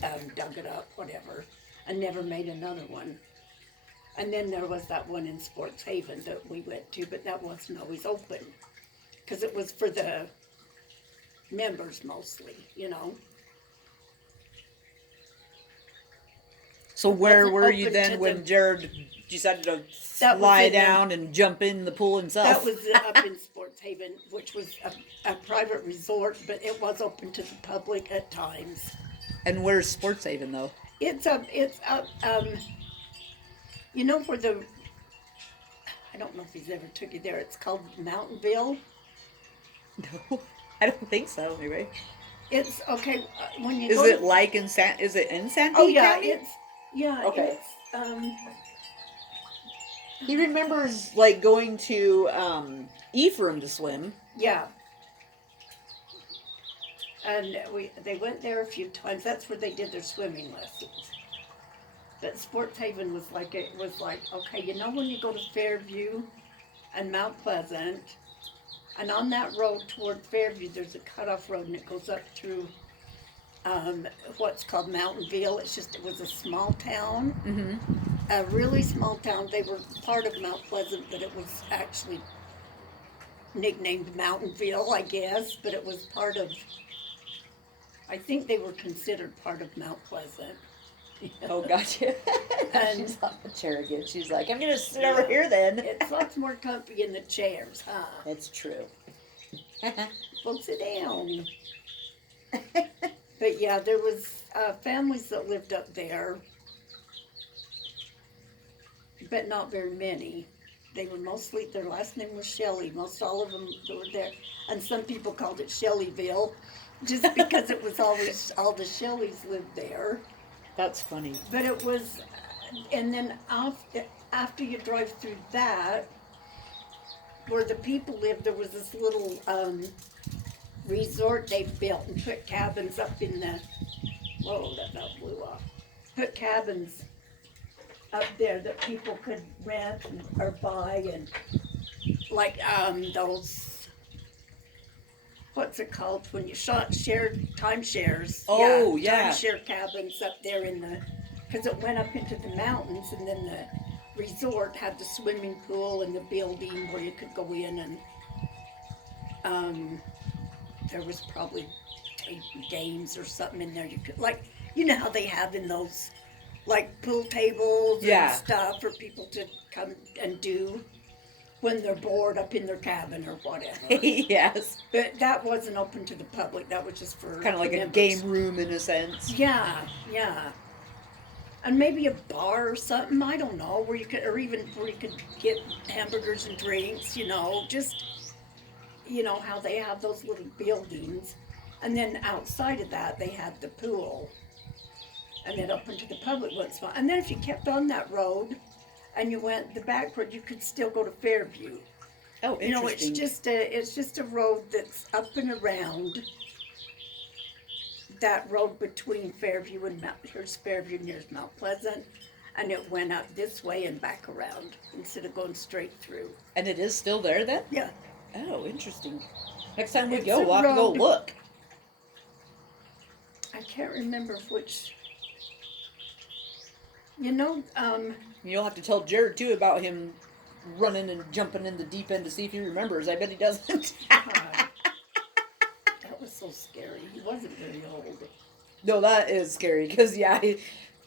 dug it up, whatever, and never made another one. And then there was that one in Sports Haven that we went to, but that wasn't always open because it was for the members mostly, you know. So It where wasn't were you open to then when the. Jared decided to That was lie in down and jump in the pool that himself? was up in Sports Haven, which was a private resort, but it was open to the public at times. And where's Sports Haven though? It's up. You know where the I don't know if he's ever took you there. It's called Mountainville. No, I don't think so. Anyway, It's okay when you is go it to. like in San? Is it in Oh Sanpete yeah, County? Okay. it's He remembers like going to Ephraim to swim. yeah, and they went there a few times. That's where they did their swimming lessons. But Sports Haven was like it was like okay, you know when you go to Fairview and Mount Pleasant, and on that road toward Fairview, there's a cutoff road, and it goes up through what's called Mountainville. It was a small town, Mm-hmm. a really small town. They were part of Mount Pleasant, but it was actually nicknamed Mountainville, I guess. But it was part of. I think they were considered part of Mount Pleasant. Oh, gotcha. And She's on the chair again. She's like, I'm gonna sit yeah, over here then. it's lots more comfy in the chairs, huh? It's true. Well, sit down. But yeah, there was families that lived up there, but not very many. They were mostly their last name was Shelley. Most all of them that were there, and some people called it Shelleyville, just because it was always all the Shelleys lived there. That's funny. But it was, and then after you drive through that, where the people lived, there was this little resort they built and put cabins up in the. Whoa, that about blew off. Put cabins up there that people could rent or buy, and like those. What's it called when you shared timeshares? Oh, yeah. Timeshare cabins up there in the, because it went up into the mountains, and then the resort had the swimming pool and the building where you could go in, and there was probably games or something in there. You could you know how they have in those like pool tables and Yeah. stuff for people to come and do when they're bored up in their cabin or whatever. Yes. But that wasn't open to the public. That was just for Kind of like a members. game room in a sense. Yeah, yeah. And maybe a bar or something, I don't know, where you could, or even where you could get hamburgers and drinks, just, how they have those little buildings. And then outside of that, they had the pool. And then open to the public once in a while. And then if you kept on that road and you went the back road, you could still go to Fairview. Oh, It's interesting. just a road that's up and around that road between Fairview and here's Fairview, and here's Mount Pleasant, and it went up this way and back around instead of going straight through. And it is still there then? Yeah, Oh, interesting. Next time we It's go, a we'll have to go road. look. I can't remember which. You know, You'll have to tell Jared too about him running and jumping in the deep end to see if he remembers. I bet he doesn't. God, that was so scary. He wasn't very old. No, that is scary because yeah, the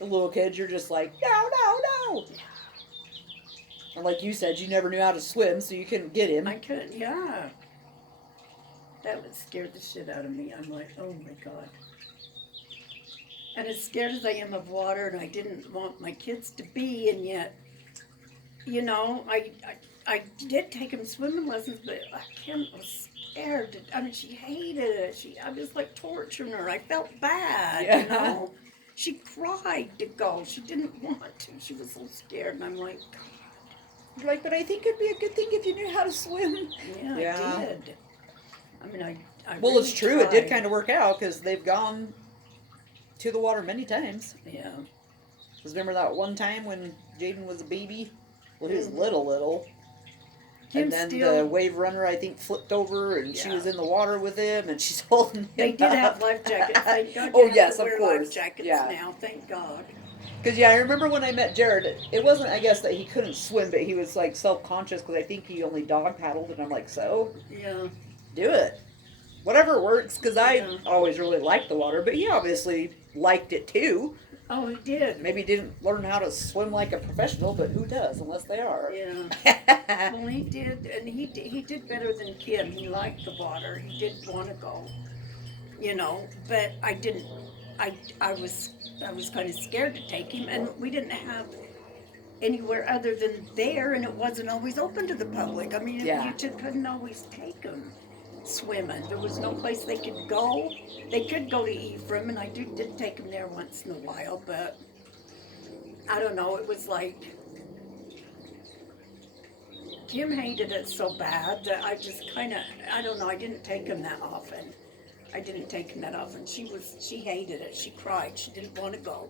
little kids, you're just like no, no, no. And like you said, you never knew how to swim, so you couldn't get him. I couldn't. Yeah, that would scare the shit out of me. I'm like, oh my God. And as scared as I am of water, and I didn't want my kids to be, and yet, I did take him swimming lessons, but Kim was scared. I mean, she hated it. I was like torturing her. I felt bad, Yeah. She cried to go. She didn't want to. She was so scared, and I'm like, God, You're like, but I think it'd be a good thing if you knew how to swim. yeah, Yeah. I did. I mean, I Well, really it's true. It did tried. kind of work out because they've gone to the water many times. Yeah. Because remember that one time when Jaden was a baby? Well, he was Mhm. little. And Kim's then still. the wave runner, I think, flipped over, and she Yeah. was in the water with him, and she's holding him. They did have life jackets. Thank God. Oh You have yes, to of wear course. life jackets Yeah. now. Thank God. Because yeah, I remember when I met Jared. It wasn't, I guess, that he couldn't swim, but he was like self-conscious because I think he only dog paddled, and I'm like, so Yeah. do it, whatever works. Because I Yeah. always really liked the water, but he obviously liked it too. Oh, he did. Maybe didn't learn how to swim like a professional, but who does unless they are? Yeah. Well, he did, and he did better than Kim. He liked the water. He did want to go, but I didn't. I was kind of scared to take him, and we didn't have anywhere other than there, and it wasn't always open to the public. I mean, Yeah. you just couldn't always take them swimming. There was no place they could go. They could go to Ephraim, and I did take them there once in a while, but I don't know. It was like Kim hated it so bad that I just kind of, I don't know. I didn't take him that often. I didn't take him that often. She hated it. She cried. She didn't want to go.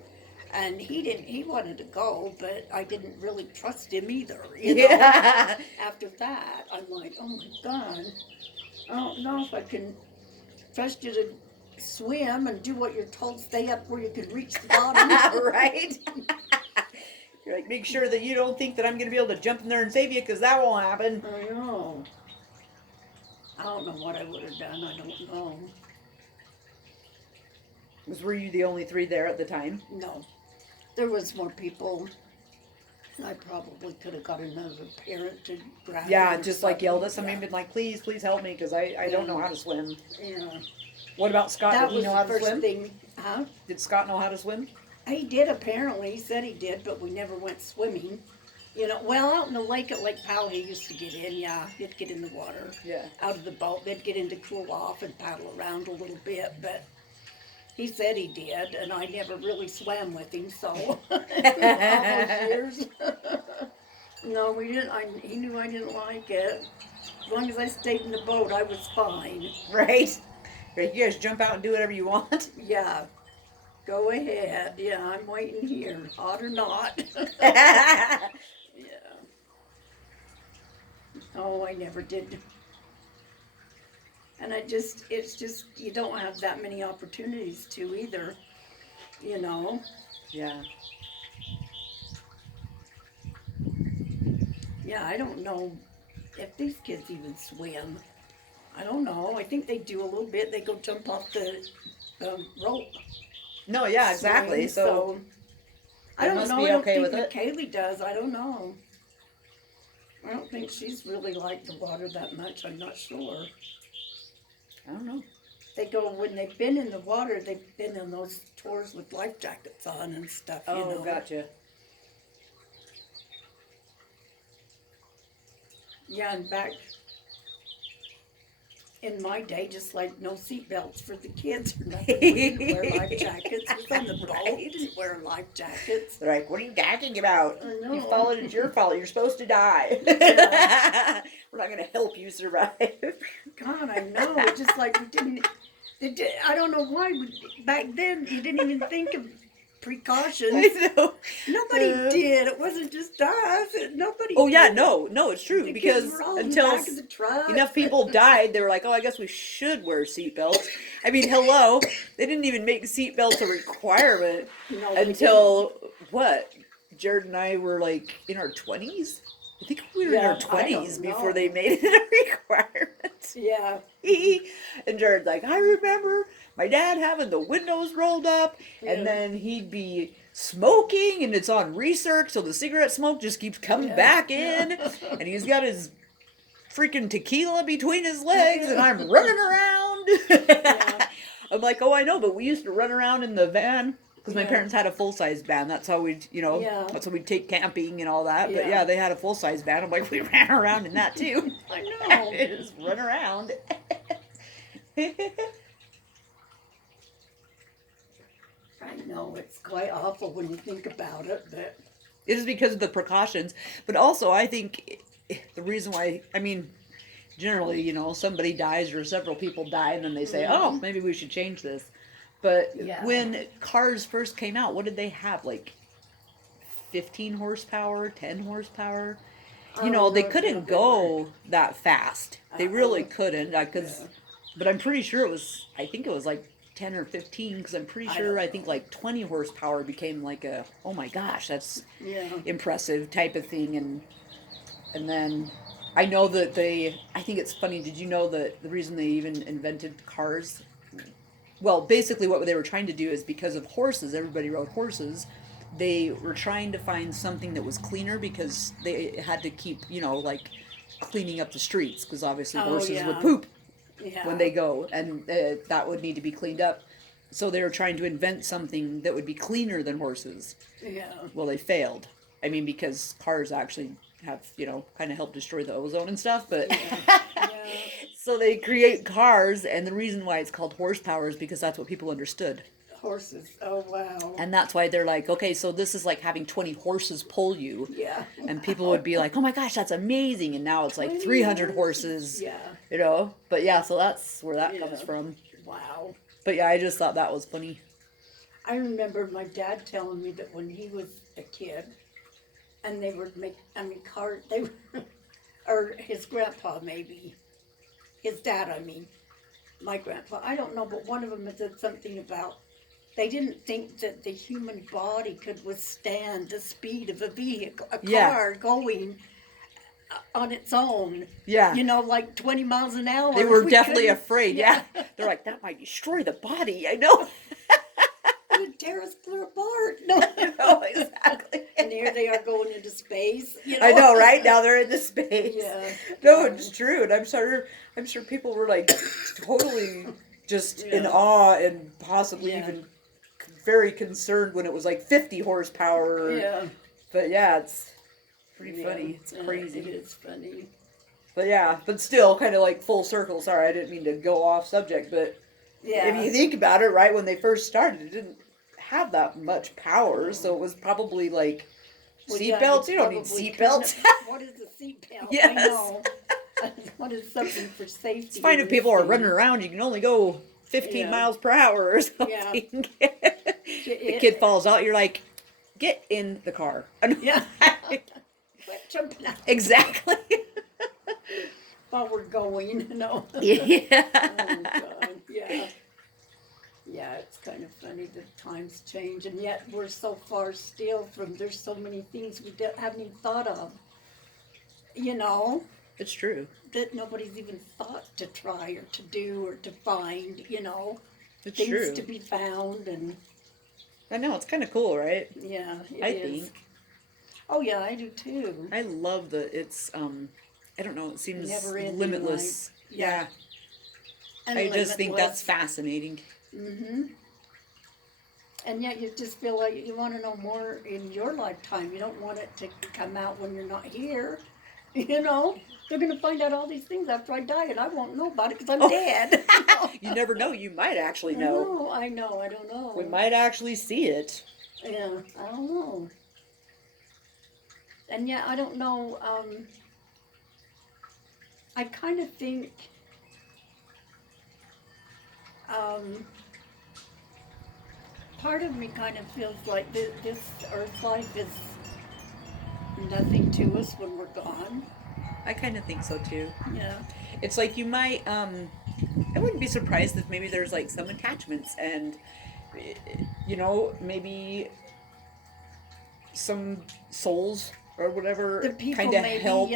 And he didn't, he wanted to go, but I didn't really trust him either. Yeah. After that, I'm like, oh my God, I don't know if I can trust you to swim and do what you're told, stay up where you can reach the bottom. Right? You're like, make sure that you don't think that I'm going to be able to jump in there and save you, because that won't happen. I know. I don't know what I would have done. I don't know. Were you the only three there at the time? No. There was more people. I probably could have got another parent to grab Yeah, it or just like yelled at something. somebody and been like, please help me, because I don't know how to swim. Yeah. What about Scott? That Did he was know the how to first swim? thing. Huh? Did Scott know how to swim? He did apparently. He said he did, but we never went swimming. Well, out in the lake at Lake Powell, he used to get in. Yeah, he'd get in the water. Yeah. Out of the boat, they'd get in to cool off and paddle around a little bit, but he said he did, and I never really swam with him, so all those years. No, we didn't. He knew I didn't like it. As long as I stayed in the boat, I was fine. Right? Right, you guys jump out and do whatever you want. Yeah, go ahead. Yeah, I'm waiting here, hot or not. Yeah. Oh, I never did. And it's just, you don't have that many opportunities to either, Yeah. Yeah, I don't know if these kids even swim. I don't know. I think they do a little bit. They go jump off the rope. No, yeah, exactly. Swing, So I they don't must know. be I don't okay think with it. Kaylee does. I don't know. I don't think she's really liked the water that much. I'm not sure. I don't know. They go, when they've been in the water, they've been on those tours with life jackets on and stuff, Oh, gotcha. Yeah, and back in my day, just like no seatbelts for the kids or nothing. We didn't wear life jackets. It was on the boat. Right. We didn't wear life jackets. They're like, what are you gagging about? I know. You followed, it's your fault. You're supposed to die. Yeah. We're not going to help you survive. God, I know. It's just like we didn't. I don't know why. Back then, you didn't even think of precautions. I know. Nobody did. It wasn't just us. Nobody. Oh, yeah, did. no, it's true. The because kids were all in the until back of the truck. enough people died, they were like, oh, I guess we should wear seatbelts. I mean, hello. They didn't even make seatbelts a requirement No, we until, what? Jared and I were like in our 20s? I think we were in Yeah, our I don't 20s before know. they made it a requirement. Yeah. And Jared's like, I remember my dad having the windows rolled up, Yeah. and then he'd be smoking, and it's on research, so the cigarette smoke just keeps coming Yeah. back in, and he's got his freaking tequila between his legs, and I'm running around. Yeah. I'm like, oh, I know, but we used to run around in the van. Because my Yeah. parents had a full-size van. That's how we'd, Yeah. that's how we'd take camping and all that. But Yeah. yeah, they had a full-size van. I'm like, we ran around in that too. I know. Just run around. I know, it's quite awful when you think about it, but It is because of the precautions. But also, I think the reason why, I mean, generally, somebody dies or several people die and then they say, oh, maybe we should change this. But Yeah. when cars first came out, what did they have? Like 15 horsepower, 10 horsepower? you know, they no, couldn't they weren't. go that fast. They really couldn't, because, Yeah. but I'm pretty sure it was, I think it was like 10 or 15, because I'm pretty I sure, don't I think know. like 20 horsepower became like a, oh my gosh, that's Yeah. impressive type of thing. And then I know that I think it's funny, did you know that the reason they even invented cars, well, basically what they were trying to do is because of horses, everybody rode horses. They were trying to find something that was cleaner because they had to keep, you know, like cleaning up the streets because obviously Oh horses would yeah. poop when Yeah. they go, and that would need to be cleaned up. So they were trying to invent something that would be cleaner than horses. Yeah. Well, they failed. I mean, because cars actually have, you know, kind of helped destroy the ozone and stuff, but Yeah. Yeah. so they create cars, and the reason why it's called horsepower is because that's what people understood. Horses. Oh wow. And that's why they're like, okay, so this is like having 20 horses pull you. Yeah. And people would be like, oh my gosh, that's amazing. And now it's like 20 300 horses. horses, Yeah. you know? But yeah, so that's where that Yeah. comes from. Wow. But yeah, I just thought that was funny. I remember my dad telling me that when he was a kid, and they would make, I mean, they were, or his grandpa maybe, his dad, I mean, my grandpa, I don't know, but one of them said something about they didn't think that the human body could withstand the speed of a vehicle, a Yeah. car going on its own. Yeah. You know, like 20 miles an hour. They were We definitely couldn't- afraid. Yeah. They're like, that might destroy the body. I know. It would tear us clear apart. No. Oh, exactly. And here they are going into space. You know? I know, right? Now they're in the space. Yeah. No, Yeah. it's true, and I'm sure people were like totally just in Yeah. awe and possibly Yeah. even very concerned when it was like 50 horsepower. Yeah. But yeah, it's pretty Yeah. funny. It's Yeah, crazy. It is funny. But yeah, but still kind of like full circle. Sorry, I didn't mean to go off subject, but Yeah. if you think about it, right, when they first started, it didn't have that much power, so it was probably like Well, seat yeah, belts. You don't need probably seat belts. couldn't- What is a seat belt? Yes. I know. What is something for safety? It's fine if people are running around. You can only go 15 Yeah. miles per hour or something. Yeah. The kid falls out. You're like, get in the car. Yeah. Quit jumping out Exactly. while we're going, you know. Yeah. Oh, God. Yeah. Yeah, it's kind of funny that times change, and yet we're so far still from, there's so many things we haven't even thought of, you know, It's true. that nobody's even thought to try or to do or to find, you know, It's things true. to be found, and I know, it's kind of cool, right? yeah, it I is. think. Oh yeah, I do too. I love it's, I don't know, it seems Never ending, limitless. right? Yeah. And I just think that's fascinating. Mm-hmm. And yet you just feel like you want to know more in your lifetime. You don't want it to come out when you're not here. You know, they're going to find out all these things after I die, and I won't know about it because I'm Oh. dead. You never know. You might actually know. I know. I don't know. We might actually see it. Yeah, I don't know. And yet, I don't know. I kind of think. Part of me kind of feels like this earth life is nothing to us when we're gone. I kind of think so too. Yeah. It's like you might, I wouldn't be surprised if maybe there's like some attachments and, you know, maybe some souls or whatever The people kind of maybe, help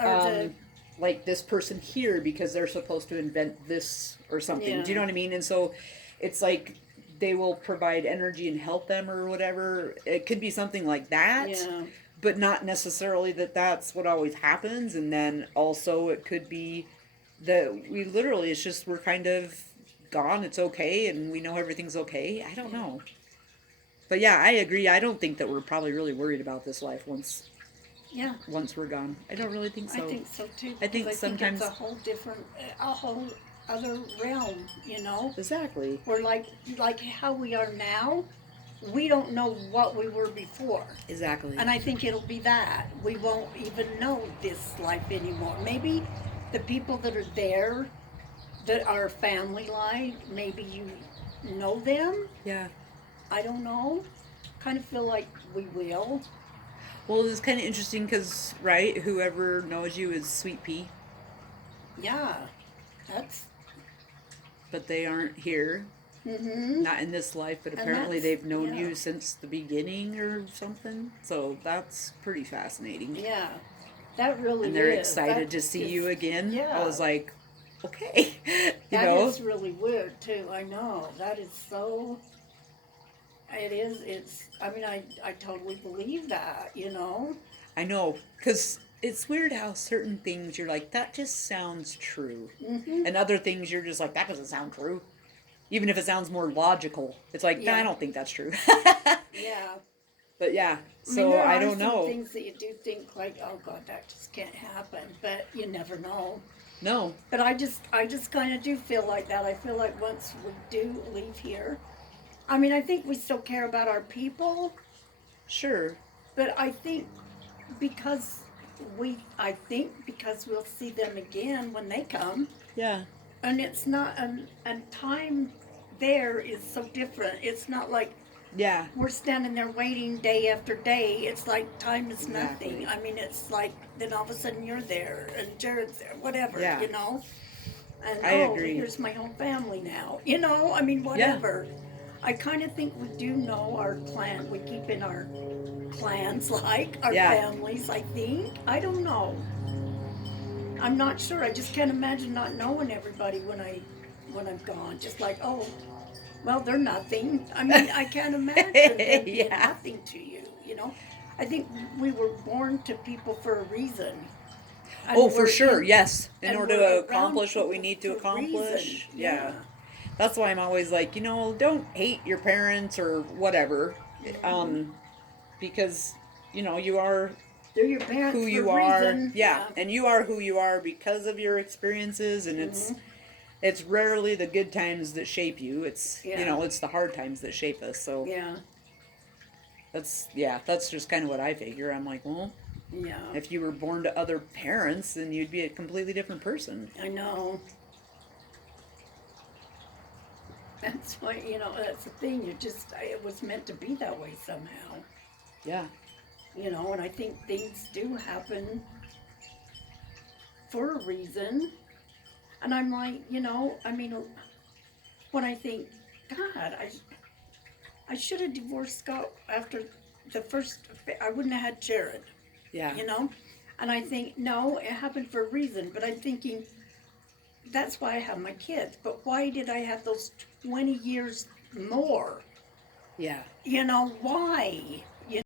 or like this person here because they're supposed to invent this or something. Yeah. Do you know what I mean? And so it's like they will provide energy and help them or whatever. It could be something like that. Yeah. But not necessarily that that's what always happens. And then also it could be that we literally, it's just we're kind of gone. It's okay. And we know everything's okay. I don't know. But yeah, I agree. I don't think that we're probably really worried about this life once Yeah. we're gone. I don't really think so. I think so too. I think because sometimes- it's a whole different, a whole other realm. You know, Exactly. we're like how we are now. We don't know what we were before. Exactly. And I think it'll be that. We won't even know this life anymore. Maybe the people that are there, that are family life, maybe you know them. Yeah. I don't know. Kind of feel like we will. Well, it's kind of interesting because, right, whoever knows you is Sweet Pea, Yeah, that's, but they aren't here. mm-hmm. Not in this life, but And apparently that's, they've known yeah, you since the beginning or something. So that's pretty fascinating. yeah, that really And they're is. That excited to see is, you again. I yeah, was like, okay, you that know. is really weird too. I know. That is so, it is, I mean, I totally believe that, you know? I know, because it's weird how certain things you're like, that just sounds true. Mm-hmm. And other things you're just like, that doesn't sound true. Even if it sounds more logical, it's like, nah, I Yeah, don't think that's true. yeah. But yeah, I mean, so there I are don't some know. things that you do think like, oh God, that just can't happen, but you never know. No, But I just kind of do feel like that. I feel like once we do leave here, I mean, I think we still care about our people, sure. but I think because I think because we'll see them again when they come, Yeah, and it's not, and time there is so different. It's not like yeah, we're standing there waiting day after day. It's like time is nothing. exactly. I mean, it's like then all of a sudden you're there and Jared's there, whatever, Yeah, you know? And I oh, agree. here's my whole family now, you know? I mean, Yeah, whatever. I kind of think we do know our clan. We keep in our clans, like our yeah. families, I think. I don't know. I'm not sure. I just can't imagine not knowing everybody when I'm gone. Just like, oh, well, they're nothing. I mean, I can't imagine them being Yeah. nothing to you, you know? I think we were born to people for a reason. Oh, And for we're sure. in Yes. In and order we're to around accomplish what we people need to for a reason. accomplish. Yeah. Yeah. That's why I'm always like, don't hate your parents or whatever. Hmm. Um, because, you are They're your who parents for a you are. reason. Yeah. Yeah. And you are who you are because of your experiences. And Hmm. it's rarely the good times that shape you. Yeah. It's the hard times that shape us. So Yeah. that's just kind of what I figure. I'm like, well, Yeah. if you were born to other parents, then you'd be a completely different person. I know. That's why, that's the thing. It was meant to be that way somehow, Yeah. and I think things do happen for a reason. And I'm like, I mean, when I think, God, I should have divorced Scott after the first, I wouldn't have had Jared, Yeah. you know? And I think, no, it happened for a reason. But I'm thinking, that's why I have my kids. But why did I have those 20 years more? Yeah. Why?